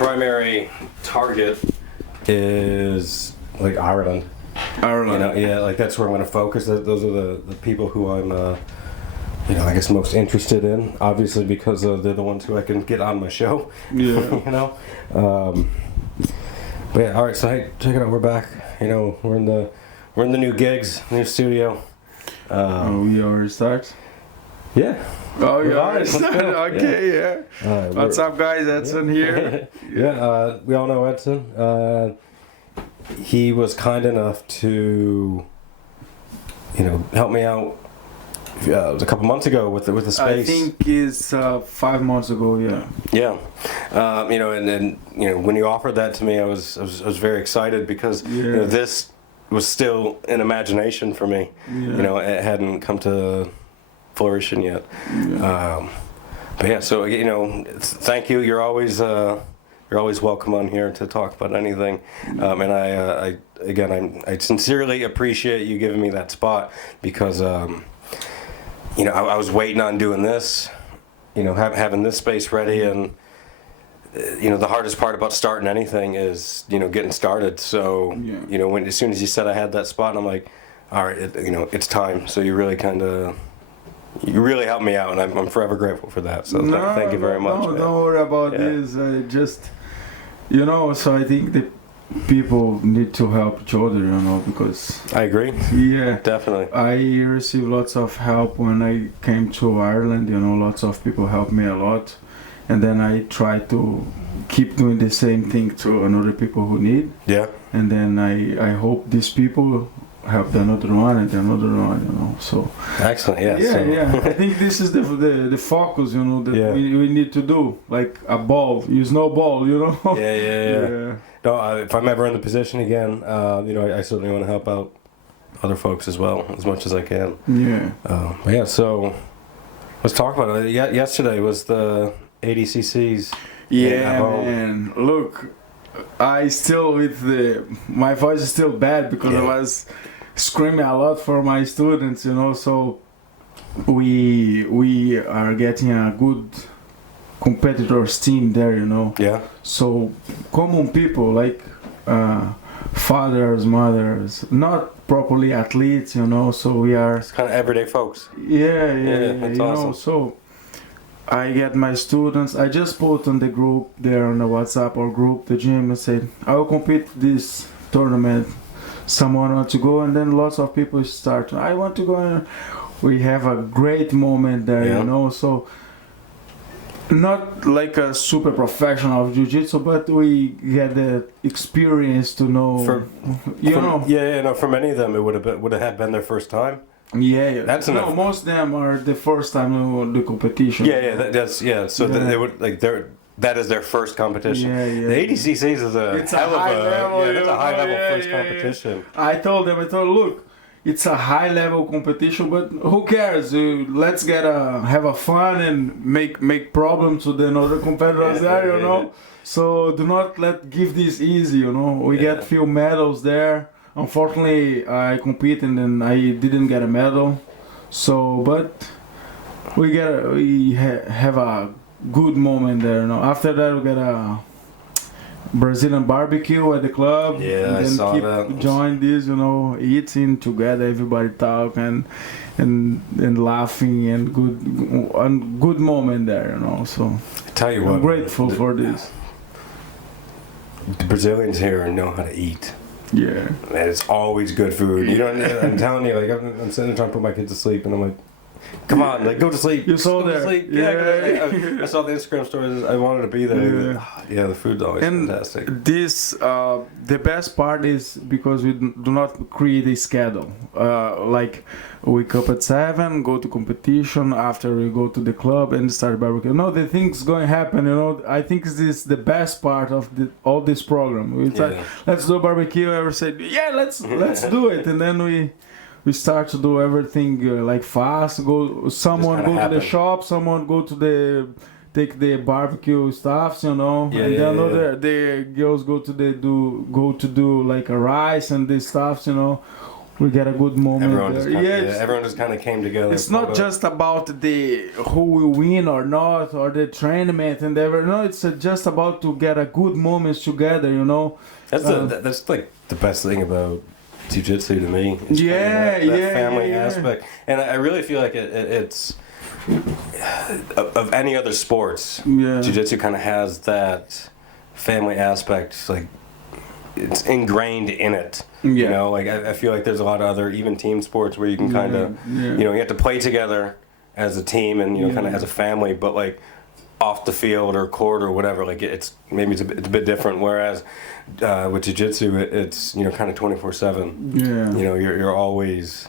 primary target is like Ireland. Like that's where I'm going to focus. Those are the people who I'm, I guess most interested in. Obviously, because they're the ones who I can get on my show. Yeah. But yeah, all right. So hey, check it out. We're back. We're in the new gigs, new studio. We already start. Yeah. Oh, you We're already live. Let's started. go. Okay, yeah. What's up, guys? Edson here. We all know Edson. He was kind enough to, help me out. It was a couple months ago with the space. I think it's 5 months ago. Yeah. Yeah. And when you offered that to me, I was very excited because this was still an imagination for me. Yeah. It hadn't come to flourishing yet. Yeah. But yeah, so thank you. You're always welcome on here to talk about anything. And I sincerely appreciate you giving me that spot because I was waiting on doing this, having this space ready, and the hardest part about starting anything is getting started. So as soon as you said I had that spot, I'm like, all right, it's time. So you really helped me out, and I'm forever grateful for that. So thank you very much. No, don't worry about this. So I think the people need to help each other, because I agree. Yeah, definitely. I received lots of help when I came to Ireland. Lots of people helped me a lot, and then I try to keep doing the same thing to another people who need. Yeah. And then I hope these people help another one and another one, so excellent. I think this is the focus, that we need to do, like a ball, use no ball, yeah. No, if I'm ever in the position again, I certainly want to help out other folks as well as much as I can. Yeah. So let's talk about it. Yesterday was the ADCCs. Yeah, man. Look, my voice is still bad because I was screaming a lot for my students, so we are getting a good competitors team there, Yeah. So common people like fathers, mothers, not properly athletes, so we are... It's kind of everyday folks. Yeah, that's awesome. So I get my students, I just put on the group there on the WhatsApp or group, the gym, and said, I will compete this tournament. Someone want to go, and then lots of people start, I want to go, and we have a great moment there, so not like a super professional of jiu-jitsu, but we get the experience to know, for many of them it would have been their first time. Yeah. That's enough. Most of them are the first time in the competition. So they would that is their first competition. The ADCCs is a high level first competition. I told them, look, it's a high level competition, but who cares? Let's have a fun and make problems to the other competitors there, So do not give this easy, We get few medals there. Unfortunately, I competed and I didn't get a medal. So, but we have a good moment there. After that, we get a Brazilian barbecue at the club. Yeah, and I then saw that. Join this, eating together, everybody talk and laughing and good moment there, So I tell you what, I'm grateful for this. The Brazilians here know how to eat. Yeah. Man, it's always good food. I'm telling you, I'm sitting there trying to put my kids to sleep, and I'm like, come on, go to sleep. You saw there. I saw the Instagram stories. I wanted to be there. Yeah, the food's always fantastic. This, the best part is because we do not create a schedule. Like, wake up at 7, go to competition, after we go to the club and start barbecue. No, the thing's going to happen, I think this is the best part of all this program. We like, let's do barbecue. I said, let's do it. And then we start to do everything like fast. Someone go to the shop, someone go to take the barbecue stuffs, and then the girls go to do like a rice and the stuffs, we get a good moment Everyone there. just kinda, Yeah, yeah, everyone just kind of came together. it's not just about the who will win or not, or the tournament and ever. No, it's just about to get a good moments together. You know. That's like the best thing about jiu-jitsu to me. Is Yeah, that yeah, family yeah, yeah. aspect, and I really feel like it's of any other sports. Yeah. Jiu-jitsu kind of has that family aspect, like it's ingrained in it. Yeah. You know, like I feel like there's a lot of other even team sports where you can kind of, Yeah. you know, you have to play together as a team and you know kind of as a family, but like off the field or court or whatever, like it's a bit different. Whereas with jiu-jitsu, it's you know kind of 24/7. Yeah. You know, you're always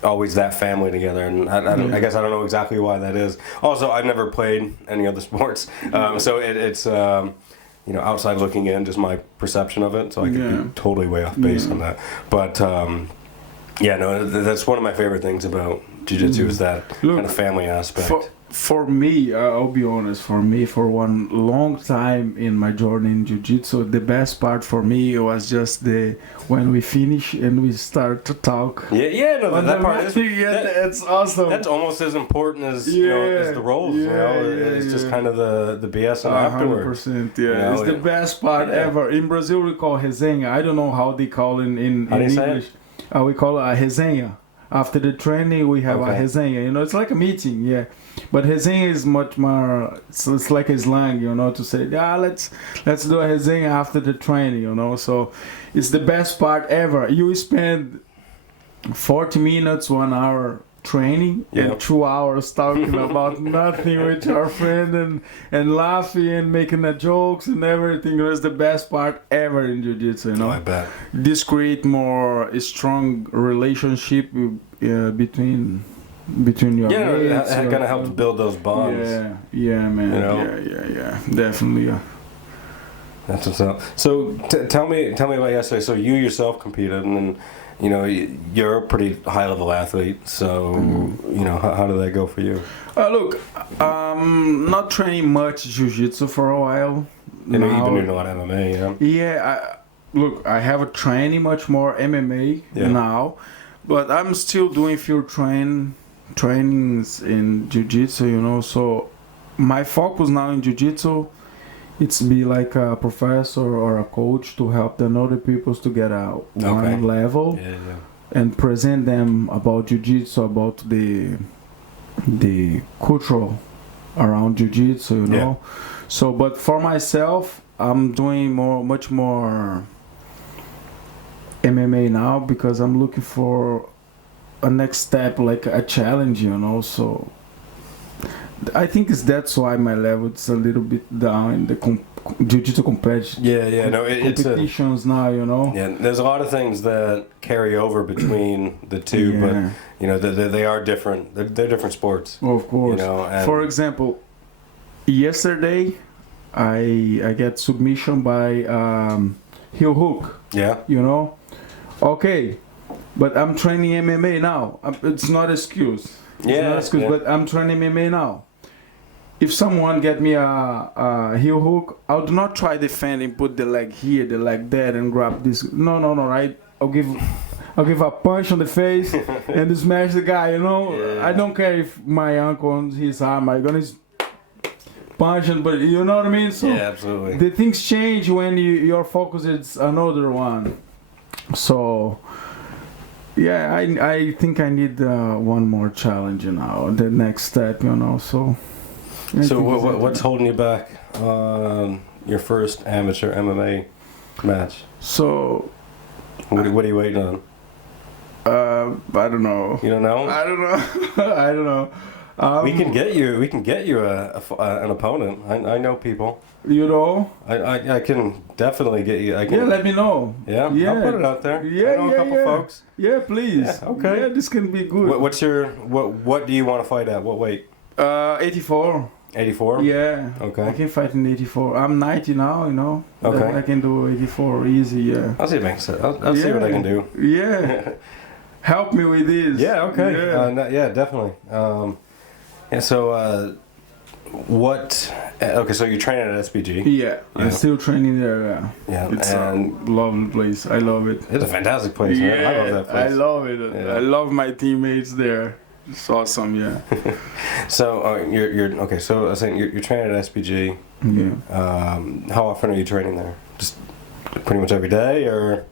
that family together, and I guess I don't know exactly why that is. Also, I've never played any other sports, so it's you know outside looking in, just my perception of it. So I could be totally way off base on that. But yeah, no, that's one of my favorite things about jiu-jitsu is that kind of family aspect. For me, I'll be honest, for one long time in my journey in jiu-jitsu, the best part for me was just when we finish and we start to talk. Yeah, no, that part is that's awesome. That's almost as important as you know as the roles. You know, it's just kind of the BS afterwards. 100%, yeah. You know, it's the best part ever. In Brazil, we call resenha. I don't know how they call in English. We call it a resenha. After the training, we have a resenha. You know, it's like a meeting, yeah. But resenha is much more. It's like a slang, you know, to say, let's do a resenha after the training, you know. So it's the best part ever. You spend 40 minutes, 1 hour training and 2 hours talking about nothing with your friend and laughing and making the jokes and everything. It was the best part ever in jiu-jitsu, you know. I bet. This create more a strong relationship between your mates. It kind of helps build those bonds. Yeah, man. You know? Yeah, definitely. Yeah. That's what's up. So tell me about yesterday. So you yourself competed, and then, you know, you're a pretty high level athlete. So you know, how did that go for you? Look, not training much jiu-jitsu for a while. You know, you've been doing a lot of MMA, yeah. Yeah, I have a training much more MMA now, but I'm still doing few trainings in jiu-jitsu, you know. So my focus now in jiu-jitsu, it's be like a professor or a coach to help the other people to get a one level and present them about jiu-jitsu, about the cultural around jiu-jitsu, you know. So, but for myself, I'm doing much more MMA now because I'm looking for a next step, like a challenge, you know. So I think that's why my level is a little bit down in the jiu-jitsu competition. Competitions now, you know. Yeah, there's a lot of things that carry over between the two, but you know they are different. They're different sports. Of course. You know, and for example, yesterday I get submission by heel hook. Yeah. You know. Okay, but I'm training MMA now. It's not excuse. But I'm training MMA now. If someone get me a heel hook, I do not try defending, put the leg here, the leg there, and grab this. No. Right? I'll give a punch on the face and smash the guy. You know. Yeah. I don't care if my uncle on his arm. I'm gonna punch him, but you know what I mean. So absolutely. The things change when your focus is another one. So. Yeah, I think I need one more challenge now, the next step, you know. So what's holding you back on your first amateur MMA match? So what are you waiting on? I don't know. You don't know? I don't know. I don't know. We can get you an opponent. I know people. You know? I can definitely get you. Let me know. Yeah, I'll put it out there. Yeah, I know a couple folks. Yeah, please. Yeah, okay. Yeah, this can be good. What do you want to fight at? What weight? 84. 84? Yeah. Okay. I can fight in 84. I'm 90 now, you know. Okay. I can do 84 easy, yeah. I'll see if I can. I'll see what I can do. Yeah. Help me with this. Yeah, okay. Yeah, definitely. So, what? Okay, so you're training at SBG. Yeah, I'm still training there. Yeah, Yeah, it's and a lovely place. I love it. it's a fantastic place. Man. I love that place. I love it. Yeah. I love my teammates there. It's awesome. Yeah. So you're okay. So I was saying you're training at SBG. Yeah. How often are you training there? Just pretty much every day, or?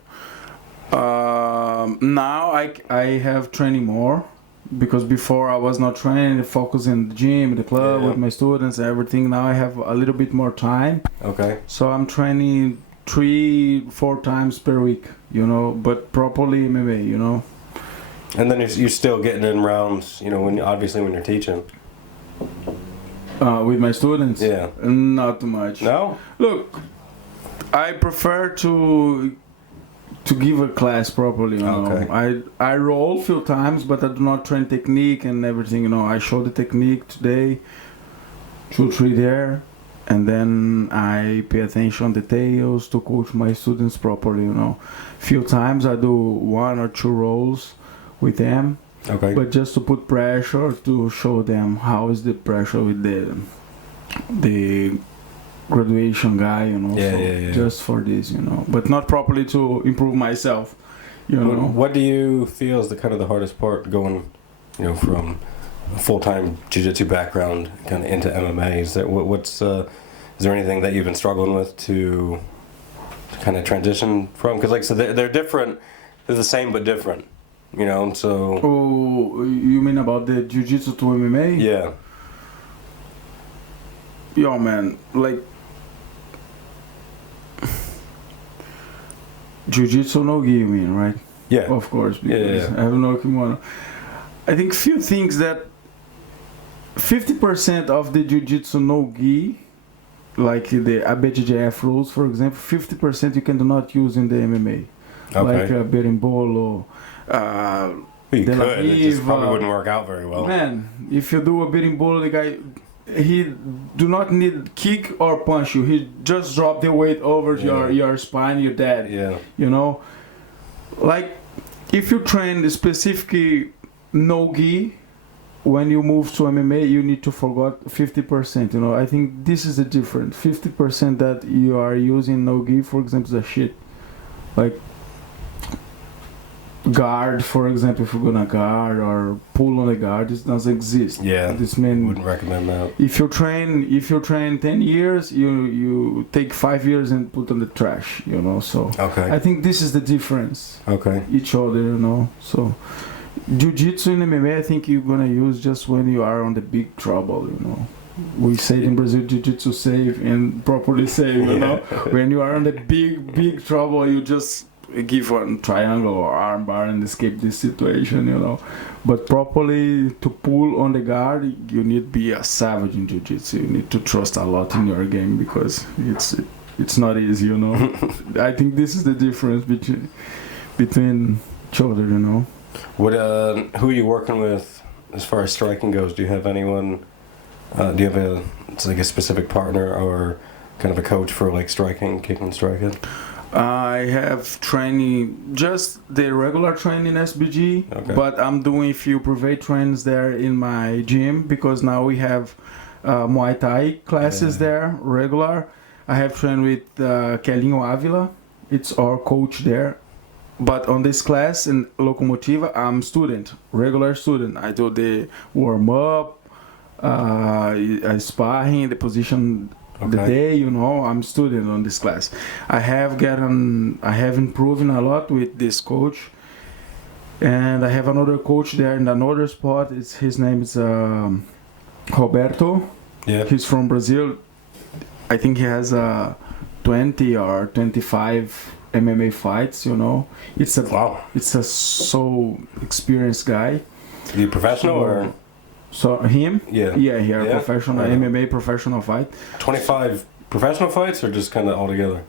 Now I have training more, because before I was not training, focusing in the gym, the club, with my students, everything. Now I have a little bit more time. Okay. So I'm training 3-4 times per week, you know, but properly MMA, you know. And then you're still getting in rounds, you know, when you're teaching. With my students? Yeah. Not too much. No? Look, I prefer to give a class properly, you know. Okay. I roll few times, but I do not train technique and everything, you know. I show the technique today, 2-3 there, and then I pay attention details to coach my students properly, you know. Few times I do 1 or 2 rolls with them, Okay. but just to put pressure, to show them how is the pressure with the graduation guy, you know. Yeah. Just for this, you know, but not properly to improve myself, you know. What do you feel is the hardest part going, you know, from a full-time jiu-jitsu background kind of into MMA? Is there is there anything that you've been struggling with to kind of transition from? Because like so they're different. They're the same but different, you know. So. Oh, you mean about the jiu-jitsu to MMA? Yeah. Yo, man, like jiu-jitsu no gi, you mean, right? Yeah. Of course, because Yeah. I have no kimono. I think few things that 50% of the jiu-jitsu no gi, like the BJJ rules, for example, 50% you can do not use in the MMA. Okay. Like berimbolo, You De La could. It just probably Riva. wouldn't work out very well. Man, if you do a berimbolo, the guy, he do not need kick or punch you. He just drop the weight over your spine, you're dead. Yeah. You know, like if you train specifically no gi, when you move to MMA, you need to forget 50%. You know, I think this is the difference. 50% that you are using no gi, for example, is a shit. Like guard, for example, if you're gonna guard or pull on the guard, this doesn't exist. Yeah. This means Wouldn't recommend that. if you train 10 years, you take 5 years and put on the trash, you know. So Okay. I think this is the difference. Okay. Each other, you know. So jiu-jitsu in MMA, I think you're gonna use just when you are on the big trouble, you know. We say in Brazil, jiu-jitsu save and properly save, you know. When you are on the big trouble, you just give one triangle or arm bar and escape this situation, you know. But properly to pull on the guard, you need to be a savage in jiu-jitsu. You need to trust a lot in your game, because it's not easy, you know. I think this is the difference between each other, you know. What? Who are you working with as far as striking goes? Do you have anyone? Do you have a specific partner or kind of a coach for like striking, kicking, striking? I have training, just the regular training SBG, Okay. but I'm doing a few private trains there in my gym, because now we have Muay Thai classes there, regular. I have trained with Kelinho Avila, it's our coach there. But on this class in Locomotiva, I'm student, regular student. I do the warm-up, sparring, the position, the day, you know. I'm student on this class. I have improving a lot with this coach, and I have another coach there in another spot. His name is Roberto. Yeah. He's from Brazil. I think he has 20 or 25 MMA fights, you know. It's a so experienced guy. Are you professional or? So him? Yeah. Yeah, professional MMA professional fight. 25 professional fights or just kind of all together?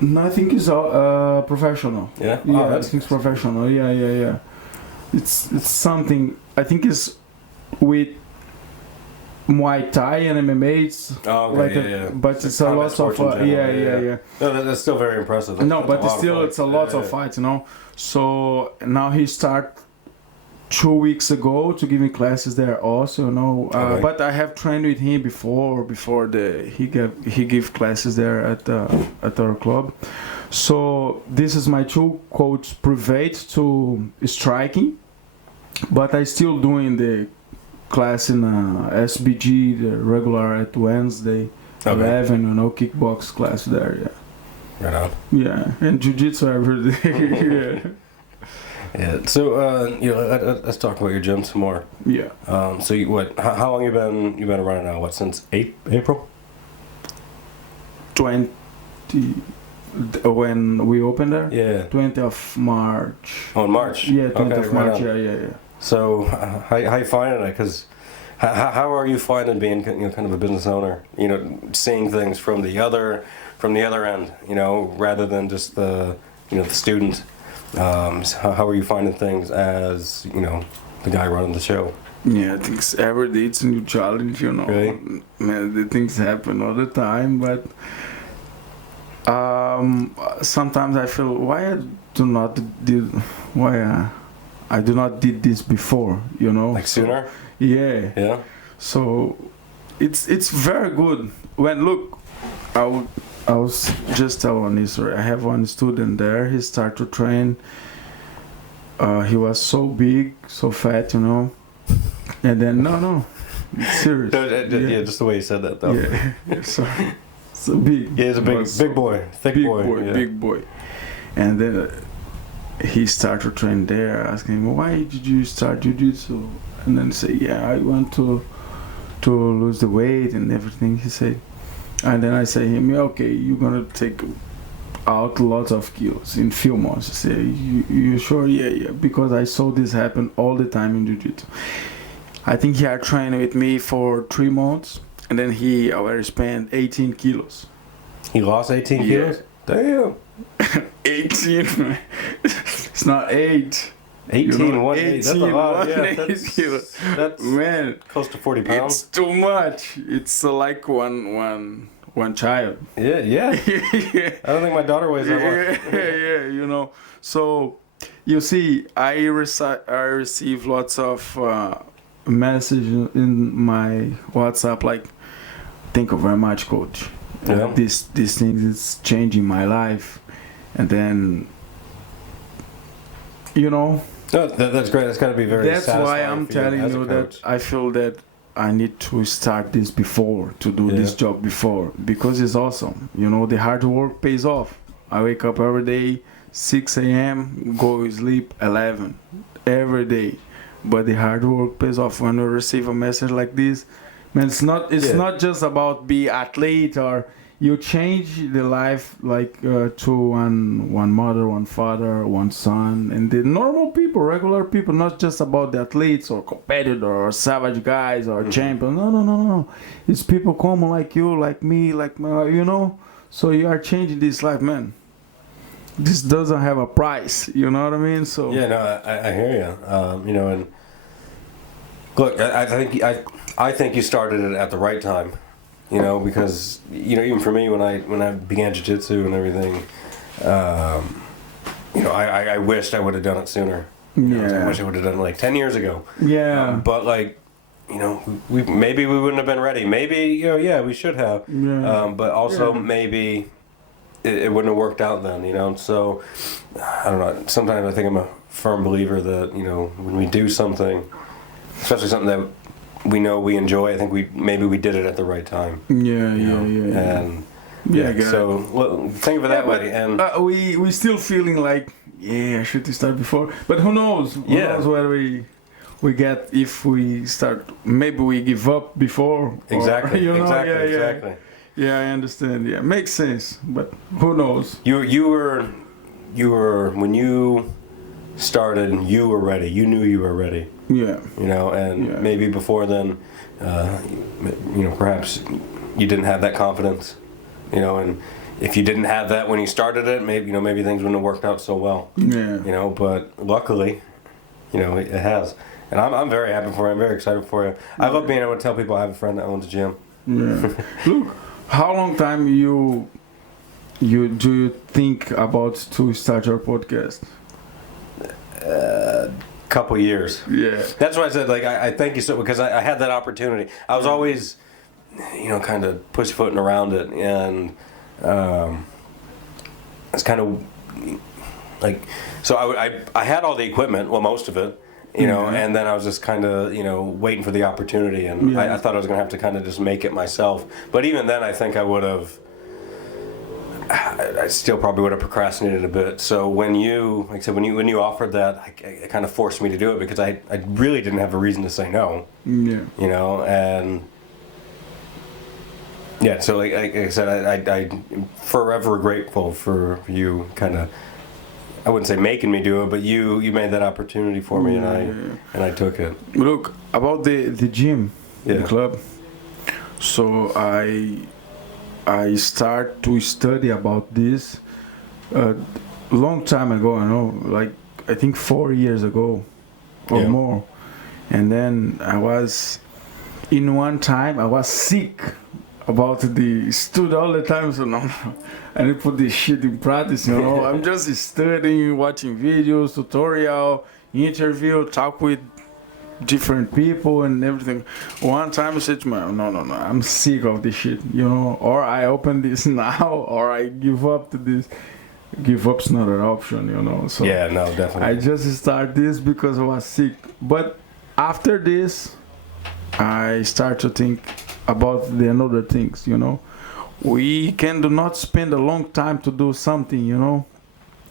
No, I think he's professional. Yeah. Yeah, Oh, I think it's professional. Yeah. It's something. I think it's with Muay Thai and MMA. It's but it's a lot of yeah. No, that's still very impressive. No, but still it's a lot of fights, you know. So now he start 2 weeks ago to give me classes there also, you know. Okay. But I have trained with him before he gave classes there at our club. So this is my two coach private to striking, but I still doing the class in SBG, the regular at Wednesday, Okay. 11, you know, kickbox class there, yeah. Right on. Yeah, and jiu-jitsu every day. Yeah. Yeah. So let's talk about your gym some more. Yeah. So how long you been running now? What, since April? 20 when we opened there? Yeah. 20th of March. Oh, in March. Yeah, 20th Okay, of right March. on. Yeah. So how you finding it? Because how are you finding being kind of a business owner? Seeing things from the other end. Rather than just the the student. How are you finding things as the guy running the show? Yeah, I think every day it's a new challenge, you know. Really? Man, the things happen all the time, but sometimes I feel why I do not did this before, you know. Like sooner? Yeah. Yeah. So it's very good. When look, I was just telling this story. I have one student there. He started to train. He was so big, so fat, you know. And then no, it's serious. Yeah, just the way you said that though. Yeah, sorry. So big. Yeah, he's a big boy, thick boy. Yeah. Big boy. And then he started to train there. Asking him, why did you start jiu-jitsu? And then say, yeah, I want to lose the weight and everything. He said, and then I say him, yeah, okay, you're gonna take out lots of kilos in few months. I say, you sure? Yeah, because I saw this happen all the time in jiu-jitsu. I think he had trained with me for 3 months, and then he already spent 18 kilos. He lost 18 kilos? Damn. 18, man. It's not 8. 18, 18, that's a lot. Yeah, 18 kilos. that's Man, close to 40 pounds. it's too much. It's like one child. Yeah. Yeah. I don't think my daughter weighs that much. Yeah, you know. So, you see, I receive lots of messages in my WhatsApp like, thank you very much, coach. Yeah. This thing is changing my life. And then, No, that's great. That's got to be very that's satisfying why I'm for telling as a you that coach. I feel that I need to start this before, to do this job before, because it's awesome. The hard work pays off. I wake up every day, 6 a.m., go sleep 11, every day. But the hard work pays off. When you receive a message like this, man, it's not just about be athlete, or you change the life like to one mother, one father, one son, and the normal people, regular people, not just about the athletes or competitor or savage guys or champions. No. It's people common like you, like me, like So you are changing this life, man. This doesn't have a price. You know what I mean? So Yeah, no, I hear you. And look, I think you started it at the right time. Because even for me when I began jiu-jitsu and everything, I wished I would have done it sooner. Yeah. I wish I would have done it like 10 years ago. Yeah. But we wouldn't have been ready. Maybe we should have. Yeah. But also maybe it wouldn't have worked out then. So I don't know. Sometimes I think I'm a firm believer that when we do something, especially something that we enjoy, I think we did it at the right time. Yeah. And I get so think of it that way. And we still feeling like I should start before, but who knows? Who knows where we get if we start? Maybe we give up before. Exactly. Exactly. Yeah, I understand. Yeah, makes sense. But who knows? You were when you started. You were ready. You knew you were ready. Yeah. And maybe before then, perhaps you didn't have that confidence, and if you didn't have that when you started it, maybe things wouldn't have worked out so well. Yeah. But luckily, it has, and I'm very happy for you. I'm very excited for you. I love being able to tell people I have a friend that owns a gym. Yeah. Look, how long time do you think about to start your podcast? couple years. Yeah. That's why I said, like, I thank you so, because I had that opportunity. I was always, kind of pussyfooting around it, and it's kind of like, so I had all the equipment, well, most of it, and then I was just kind of, waiting for the opportunity, and I thought I was going to have to kind of just make it myself. But even then, I think I still probably would have procrastinated a bit. So when you offered that, it kind of forced me to do it, because I really didn't have a reason to say no. Yeah. And yeah, so like I said, I'm forever grateful for you kind of, I wouldn't say making me do it, but you made that opportunity for me, and I took it. Look, about the gym, the club. So I start to study about this long time ago, like I think 4 years ago or more. And then I was sick about the stood all the time, so no, I need to put this shit in practice, I'm just studying, watching videos, tutorial, interview, talk with different people and everything. One time I said to myself, no, I'm sick of this shit, or I open this now, or I give up to this. Give up's not an option, so yeah, no, definitely. I just start this because I was sick. But after this, I start to think about the another things, We do not spend a long time to do something,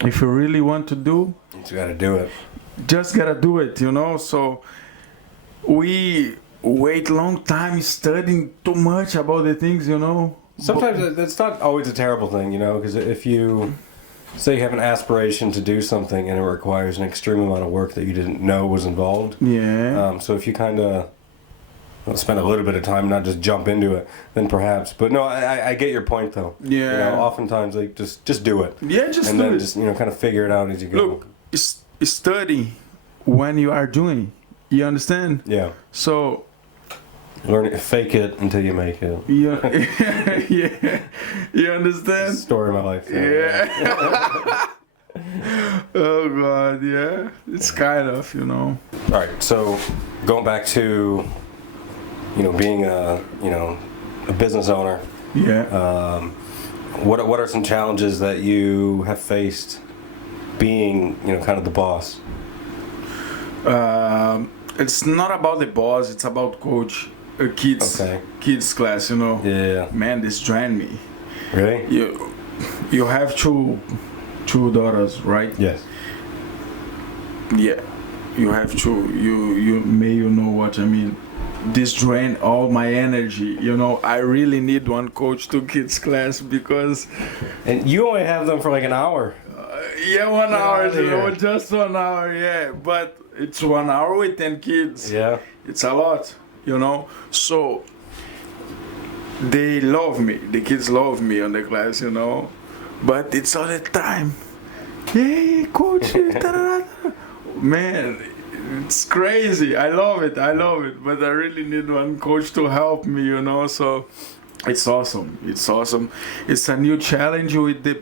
If you really want to do, you gotta do it. Just gotta do it, So we wait long time studying too much about the things, Sometimes that's not always a terrible thing, because if you say you have an aspiration to do something and it requires an extreme amount of work that you didn't know was involved. Yeah. So if you kind of spend a little bit of time, not just jump into it, then perhaps. But no, I get your point though. Yeah. Oftentimes, like just do it. Yeah, just and do then it. just kind of figure it out as you go. Look, study when you are doing. You understand? Yeah. So. Learn it, fake it until you make it. Yeah. Yeah. You understand? Story of my life. Yeah. Oh God, yeah. It's kind of, All right, so going back to, being a business owner. Yeah. What are some challenges that you have faced being, kind of the boss? It's not about the boss. It's about coach kids class. Yeah. Man, this drained me. Really? You have two daughters, right? Yes. Yeah. You have two. You know what I mean. This drained all my energy. I really need one coach to kids class because. And you only have them for like an hour. Yeah, 1 hour. Just 1 hour. Yeah, but it's 1 hour with 10 kids. Yeah. It's a lot. So they love me. The kids love me on the class. But it's all the time. Hey, coach. Man. It's crazy. I love it. But I really need one coach to help me, So it's awesome. It's a new challenge with the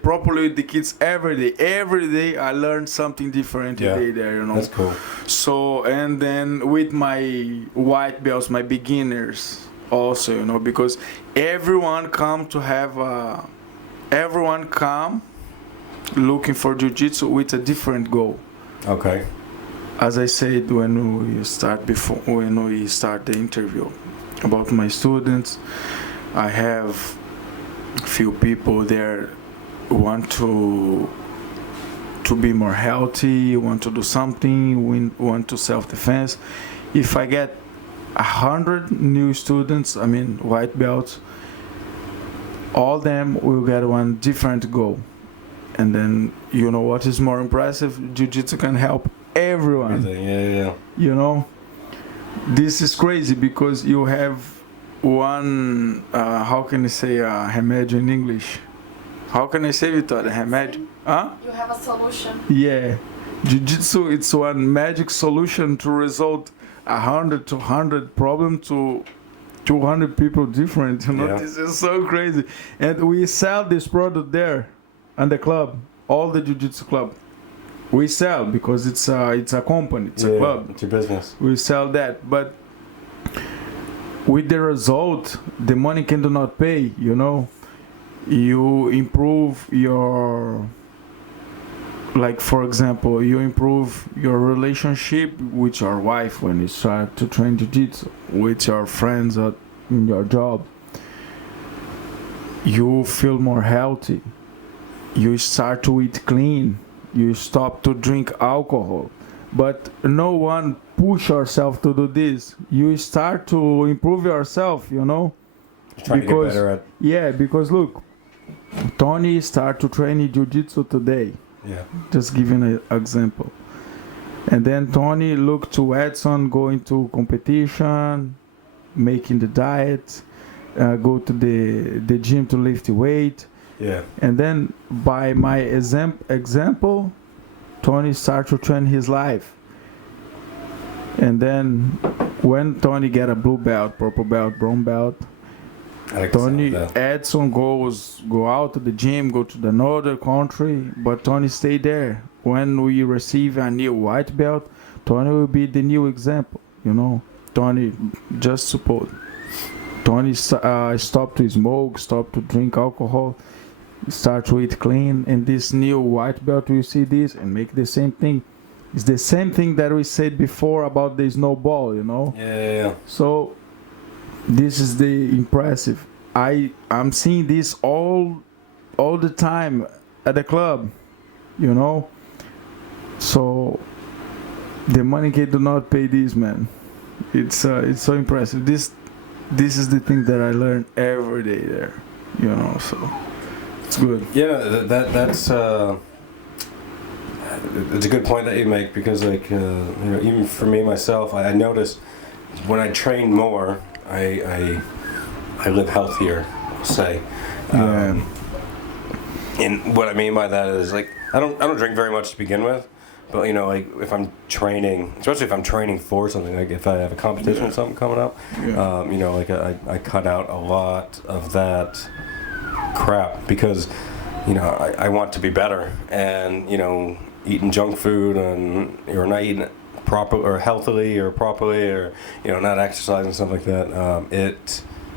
kids every day. Every day I learn something different today there, That's cool. So, and then with my white belts, my beginners also, because everyone come looking for jiu-jitsu with a different goal. Okay. As I said when we start the interview about my students, I have few people there want to be more healthy, want to do something, want to self-defense. If I get 100 new students, white belts, all them will get one different goal. And then what is more impressive? Jiu-jitsu can help everyone. Yeah. This is crazy because you have one, how can I say remédio in English? How can I say, Vitória? Remédio? Huh? You have a solution. Yeah. Jiu-jitsu, it's one magic solution to resolve 100 to 100 problem to 200 people different. This is so crazy. And we sell this product there and the club, all the jiu-jitsu club. we sell because it's a company, it's a club. It's your business. We sell that, but with the result, the money can do not pay. You know, you improve your, like for example, you improve your relationship with your wife when you start to train jiu-jitsu, with your friends at in your job. You feel more healthy. You start to eat clean. You stop to drink alcohol. But no one push yourself to do this. You start to improve yourself, you know. Trying to get better at. Yeah, because look, Tony start to train jiu-jitsu today. Yeah. Just giving an example. And then Tony looked to Edson going to competition, making the diet, go to the gym to lift weight. Yeah. And then by my example, Tony started to train his life. And then when Tony get a blue belt, purple belt, brown belt, Edson go out to the gym, go to another country, but Tony stay there. When we receive a new white belt, Tony will be the new example, you know. Tony, just support. Tony stopped to smoke, stopped to drink alcohol, start to eat clean, and this new white belt, you see this, and make the same thing. It's the same thing that we said before about the snowball, you know? Yeah. So, this is the impressive. I'm seeing this all the time at the club, you know? So, the money can do not pay this, man. It's so impressive. This is the thing that I learn every day there, you know, so it's good. Yeah, that's it's a good point that you make, because like you know, even for me myself, I notice when I train more, I live healthier, I'll say. Yeah. And what I mean by that is, like, I don't drink very much to begin with. But you know, like if I'm training, especially if I'm training for something, like if I have a competition or something coming up, you know, like I cut out a lot of that crap, because you know I want to be better, and you know, eating junk food and or not eating proper or healthily or properly, or you know, not exercising, stuff like that.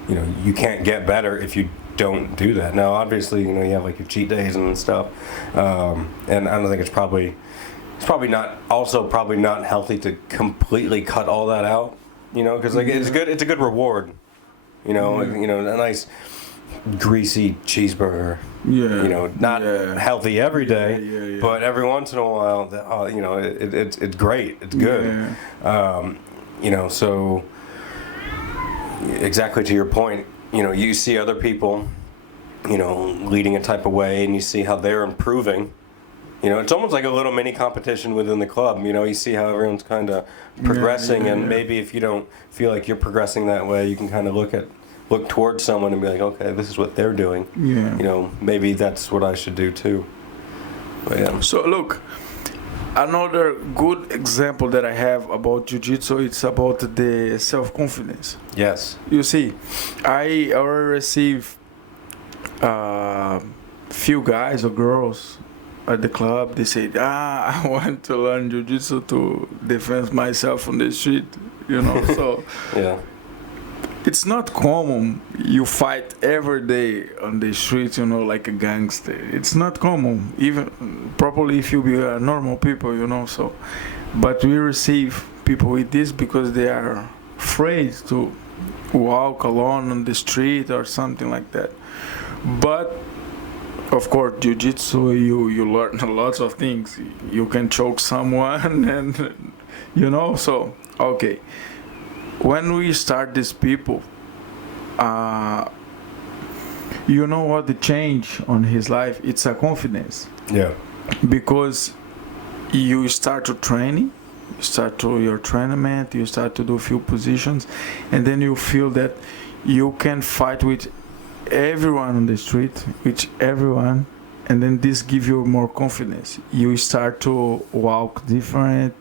You know, you can't get better if you don't do that. Now, obviously, you know, you have like your cheat days and stuff, and I don't think it's probably not healthy to completely cut all that out, you know, because like it's a good reward, you know, you know, a nice greasy cheeseburger, you know, not healthy every day, but every once in a while, you know, it's great, it's good, you know. So exactly to your point, you know, you see other people, you know, leading a type of way, and you see how they're improving. You know, it's almost like a little mini competition within the club. You know, you see how everyone's kind of progressing, and maybe if you don't feel like you're progressing that way, you can kind of look towards someone and be like, okay, this is what they're doing. Yeah. You know, maybe that's what I should do too. But yeah. So look, another good example that I have about jiu-jitsu, it's about the self-confidence. Yes. You see, I already receive few guys or girls at the club. They say, I want to learn jiu-jitsu to defend myself on the street, you know. So yeah, it's not common you fight every day on the street, you know, like a gangster. It's not common, even probably if you be a normal people, you know. So but we receive people with this because they are afraid to walk alone on the street or something like that. But of course, jiu-jitsu, you learn lots of things. You can choke someone, and you know. So okay, when we start these people, you know what the change on his life? It's a confidence. Yeah. Because you start to training, you start to your tournament, you start to do a few positions, and then you feel that you can fight with everyone on the street, with everyone, and then this gives you more confidence. You start to walk different,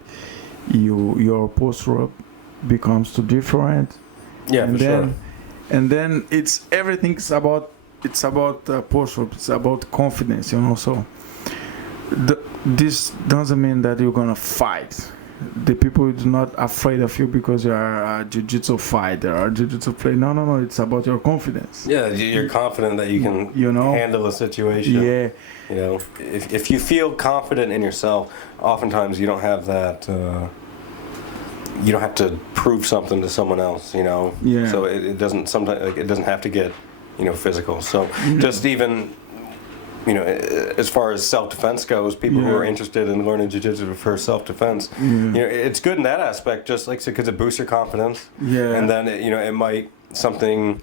your posture becomes too different. Yeah, and for sure. And then it's about posture, it's about confidence, you know. So this doesn't mean that you're gonna fight. The people is not afraid of you because you are a jiu-jitsu fighter or jiu-jitsu player. No. It's about your confidence. Yeah, you're confident that you can handle a situation. Yeah. You know, if you feel confident in yourself, oftentimes you don't have that. You don't have to prove something to someone else. You know. Yeah. So it doesn't sometimes it doesn't have to get physical. So just even. As far as self-defense goes, people who are interested in learning jiu-jitsu for self-defense, it's good in that aspect, just like because it boosts your confidence. Yeah. And then it might something,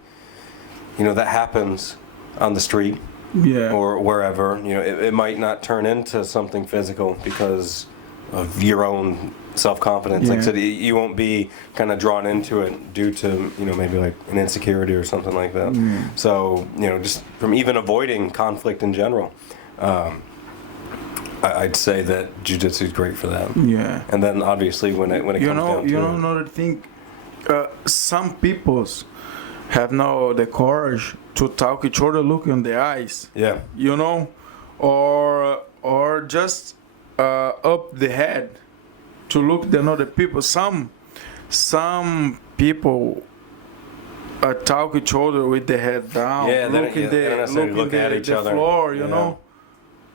that happens on the street, or wherever. It might not turn into something physical because of your own self-confidence. Like I said, you won't be kind of drawn into it due to maybe like an insecurity or something like that. So just from even avoiding conflict in general, I'd say that jiu-jitsu is great for that. Yeah. And then obviously when it comes down to another thing, some peoples have now the courage to talk each other, look in the eyes. Yeah. Or just up the head to look at other people. Some people talk each other with the head down. Yeah, they don't look at each other. Floor, you know.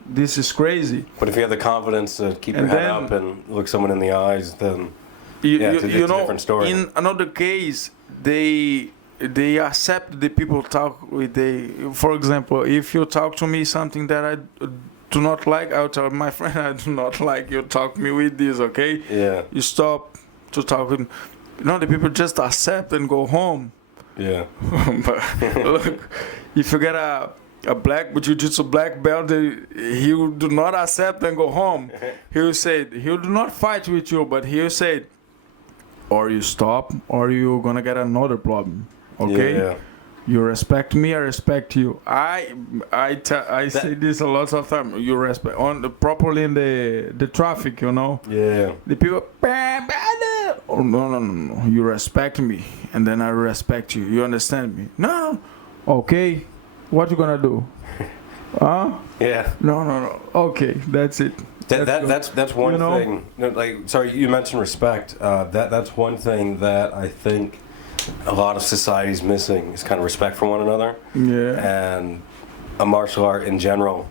This is crazy. But if you have the confidence to keep your head up and look someone in the eyes, then it's a different story. In another case, they accept the people talk with for example, if you talk to me something that I do not like, I'll tell my friend, I do not like you talk me with this, okay? Yeah. You stop to talk with the people just accept and go home. Yeah. But look, if you get a black jiu-jitsu black belt, he will do not accept and go home. He will say, he will do not fight with you, but he will say, or you stop, or you're gonna get another problem. Okay? Yeah. You respect me, I respect you. I say this a lot of time. You respect properly in the traffic, Yeah. The people, oh no. You respect me, and then I respect you. You understand me? No. Okay. What you gonna do? Huh? Yeah. No. Okay, that's it. That's one thing. Like, sorry, you mentioned respect. That's one thing that I think a lot of society's missing is kind of respect for one another. Yeah. And a martial art in general,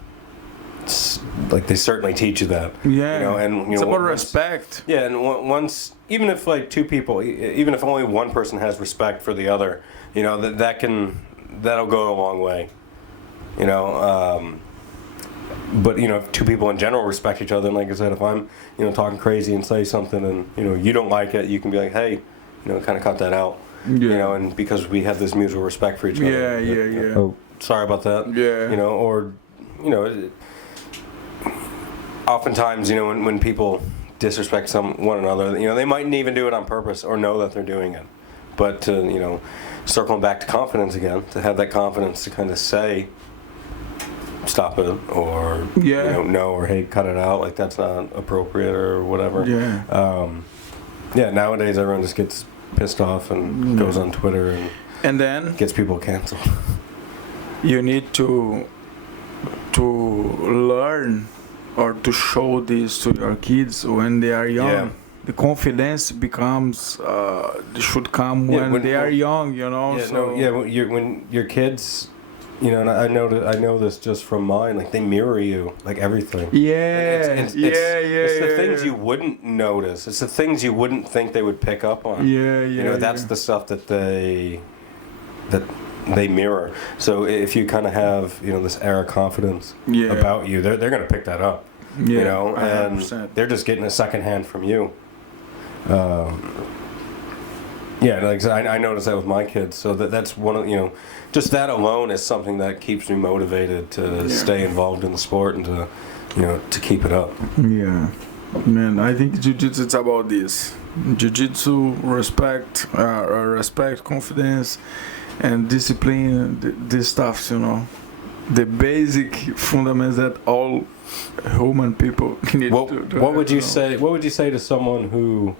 like they certainly teach you that. Yeah. And it's about respect. Yeah, and once, even if like two people, even if only one person has respect for the other, that'll go a long way. But if two people in general respect each other, and like I said, if I'm talking crazy and say something and you don't like it, you can be like, hey, kind of cut that out. Yeah. And because we have this mutual respect for each other. Yeah. Oh, sorry about that. Yeah. Oftentimes, when people disrespect one another, they mightn't even do it on purpose or know that they're doing it. But to, circling back to confidence again, to have that confidence to kind of say, stop it, or no, or hey, cut it out, like that's not appropriate or whatever. Yeah. Nowadays everyone just gets pissed off and goes on Twitter and then gets people canceled. You need to learn or to show this to your kids when they are young. Yeah. The confidence becomes should come when they are young, when your kids, and I know this just from mine. Like they mirror you, like everything. It's the things you wouldn't notice. It's the things you wouldn't think they would pick up on. That's the stuff that they mirror. So if you kind of have this air of confidence about you, they're gonna pick that up. And 100%. they're just getting a second hand from you. Like I noticed that with my kids. So that's one of just that alone is something that keeps me motivated to stay involved in the sport and to keep it up. Yeah, man, I think jiu-jitsu is about this. Jiu-jitsu, respect, confidence, and discipline. These stuffs, the basic fundamentals that all human people need to what would you say? What would you say to someone who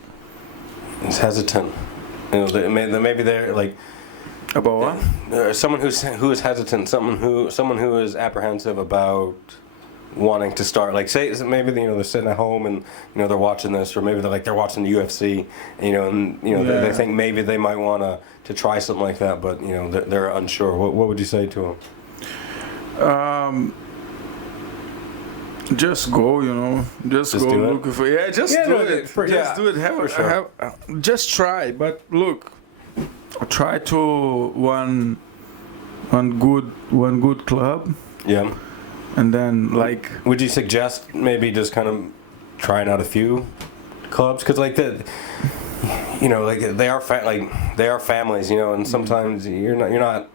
is hesitant? Maybe they're like. About what? Someone who is hesitant, someone who is apprehensive about wanting to start? Like, say maybe they're sitting at home and they're watching this, or maybe they're watching the UFC, they think maybe they might want to try something like that, but they're unsure. What would you say to them? Just go, just go do it? looking for just do it. Just do it. Just try. But look, try to one good club. Yeah. And then would you suggest maybe just kind of trying out a few clubs? Because they are families, and sometimes you're not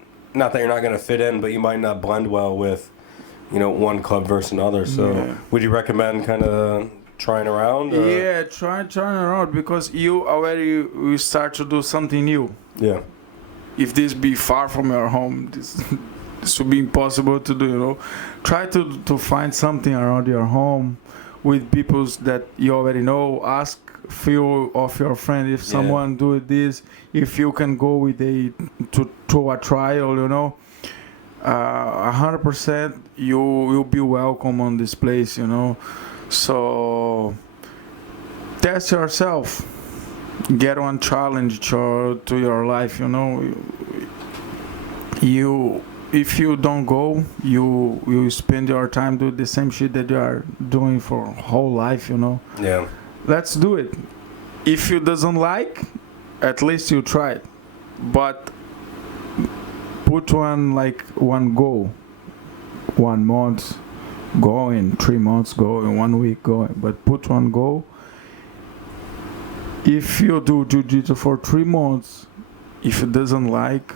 that you're not going to fit in, but you might not blend well with one club versus another. So would you recommend kind of trying around? Or? Yeah, trying around, because you start to do something new. Yeah. If this be far from your home, this would be impossible to do. Try to find something around your home with people that you already know. Ask few of your friends if someone do this, if you can go with to a trial. 100% you will be welcome on this place. So test yourself. Get one challenge to your life. If you don't go, you spend your time doing the same shit that you are doing for whole life. Yeah. Let's do it. If you doesn't like, at least you try it. But put one goal. 1 month going, 3 months going, 1 week going. But put one goal. If you do jiu-jitsu for 3 months, if it doesn't like,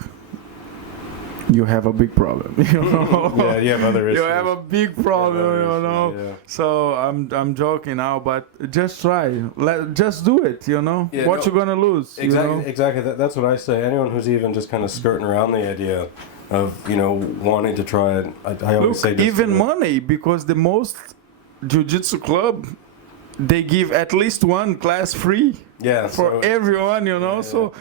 you have a big problem. Yeah, you have other issues. You have a big problem, Yeah. So I'm joking now, but just try. Just do it, Yeah, what you gonna lose? Exactly. That's what I say. Anyone who's even just kind of skirting around the idea of wanting to try it, I always say just even money, because the most jiu-jitsu club, they give at least one class free. Yeah. For everyone, Yeah. So.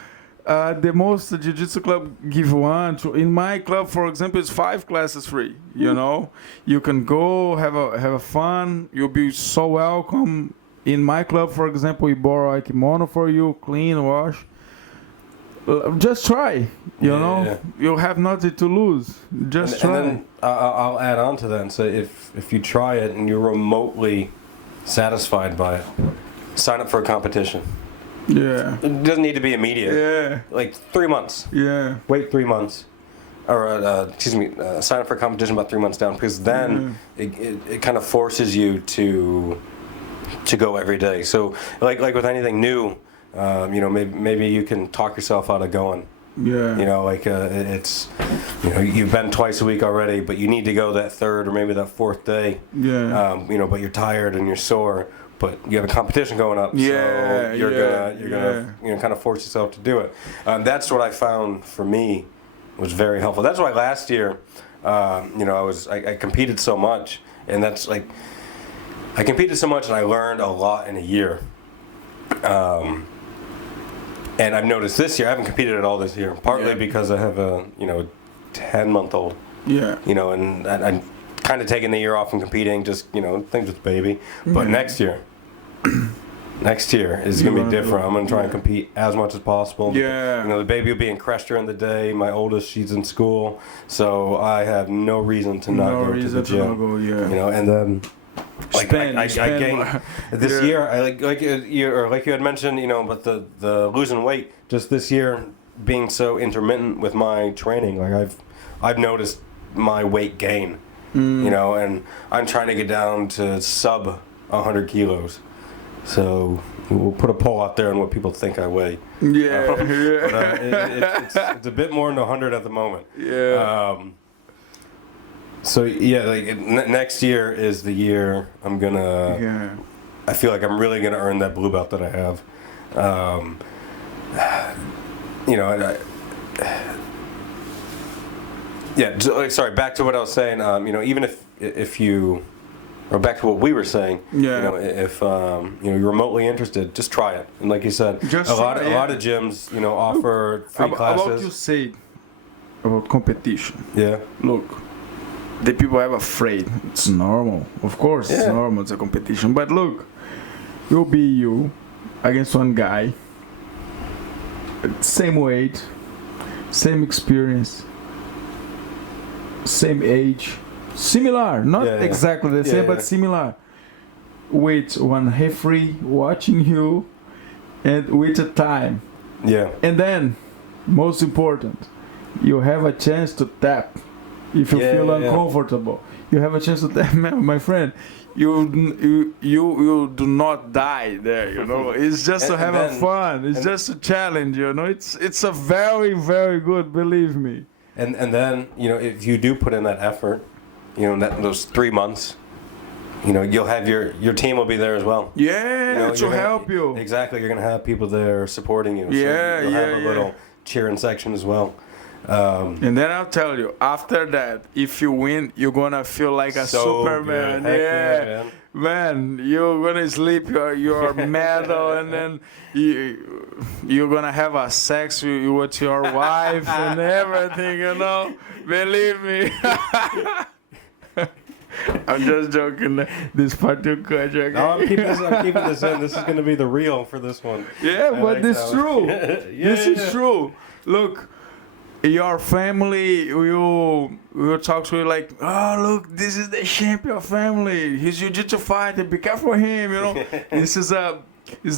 The most jiu-jitsu club give one. In my club, for example, it's 5 classes free. You can go have a fun. You'll be so welcome. In my club, for example, we borrow a kimono for you, clean, wash. Just try. You have nothing to lose. Just try. And then I'll add on to that and say, if you try it and you're remotely satisfied by it, sign up for a competition. Yeah. It doesn't need to be immediate. Yeah. 3 months. Yeah. Wait 3 months. Or, sign up for a competition about 3 months down, because then it kind of forces you to go every day. So, like with anything new, maybe you can talk yourself out of going. Yeah. It's, you've been twice a week already, but you need to go that 3rd or maybe that 4th day. Yeah. But you're tired and you're sore. But you have a competition going up, so you're gonna kind of force yourself to do it. That's what I found for me was very helpful. That's why last year, I competed so much, and that's I competed so much and I learned a lot in a year. And I've noticed this year I haven't competed at all this year, partly because I have a 10-month-old. Yeah. And I'm kind of taking the year off from competing, just things with the baby. But next year is gonna be different. I'm gonna try and compete as much as possible. Yeah. The baby will be in creche during the day. My oldest, she's in school, so I have no reason to not go to the gym. And then I gained this year. I like you had mentioned. But the losing weight just this year being so intermittent with my training. I've noticed my weight gain. And I'm trying to get down to sub 100 kilos. So we'll put a poll out there on what people think I weigh. Yeah. It's a bit more than 100 at the moment. Yeah. Next year is the year I'm gonna. Yeah. I feel like I'm really gonna earn that blue belt that I have. Sorry. Back to what I was saying. Even if you, or back to what we were saying. Yeah. If you're remotely interested, just try it. And like you said, a lot of gyms offer free classes. About you said about competition. Yeah. Look, the people are afraid. It's normal, of course. It's normal. It's a competition. But look, you'll be you against one guy, same weight, same experience, same age, similar, not exactly the same, but similar, with one referee watching you, and with a time. Yeah. And then, most important, you have a chance to tap. If you feel uncomfortable, you have a chance to tap. Man, my friend, you do not die there. You know, it's just to have fun. It's just a challenge. You know, it's a very, very good. Believe me. And then, you know, if you do put in that effort, you know, those 3 months, you know, you'll have your team will be there as well. Yeah, you know, to help you. Exactly, you're gonna have people there supporting you. Yeah, so you'll have a little cheering section as well. And then I'll tell you, after that, if you win, you're gonna feel like a Superman. Yeah, man, you're gonna sleep your medal, and then you're gonna have a sex with your wife and everything. You know, believe me. I'm just joking. This part too cut. Okay? No, I'm keeping this in. This is gonna be the real for this one. Yeah, but this is true. This is true. Look. Your family will talk to you like, oh look, this is the champion family. He's jiu-jitsu fighter. Be careful for him. You know, this is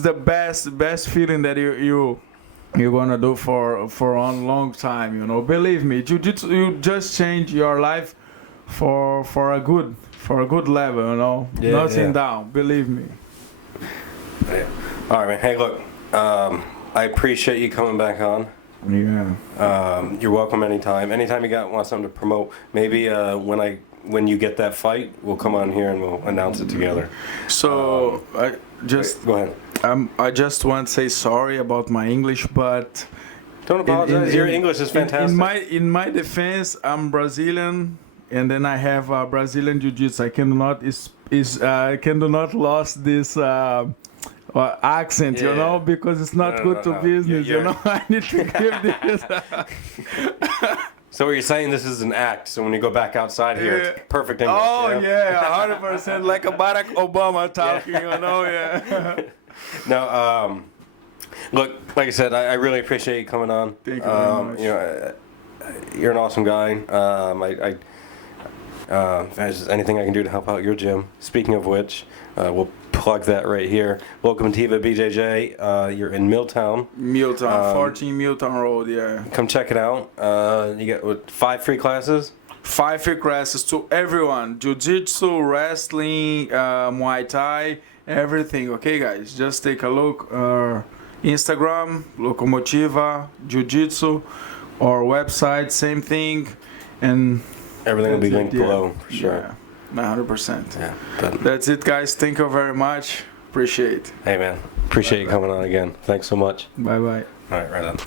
the best feeling that you're gonna do for a long time. You know, believe me, jiu-jitsu you just change your life for a good level. You know, nothing down. Believe me. Yeah. All right, man. Hey, look, I appreciate you coming back on. Yeah. You're welcome anytime. Anytime you want something to promote, maybe when you get that fight, we'll come on here and we'll announce it together. So go ahead. I just want to say sorry about my English, but don't apologize. Your English is fantastic. In my defense, I'm Brazilian, and then I have Brazilian jiu-jitsu. I cannot lose this. Accent, you know, because it's not good to business, you know. I need to give this. So what you're saying, this is an act, so when you go back outside here, it's perfect English. Oh, 100%, like a Barack Obama talking, you know, No, look, like I said, I really appreciate you coming on. Thank you very much. You know, you're an awesome guy. If there's anything I can do to help out your gym, speaking of which, we'll plug that right here. Locomotiva BJJ, you're in Milltown. 14 Milltown Road, yeah. Come check it out. You get 5 free classes? 5 free classes to everyone. Jiu-jitsu, wrestling, Muay Thai, everything. Okay, guys, just take a look. Instagram, Locomotiva, Jiu-Jitsu, or website, same thing. And everything will be linked below, for sure. Yeah. 100%. Yeah, that's it, guys. Thank you very much. Appreciate. Hey, man. Appreciate you coming on again. Thanks so much. Bye-bye. All right, right on.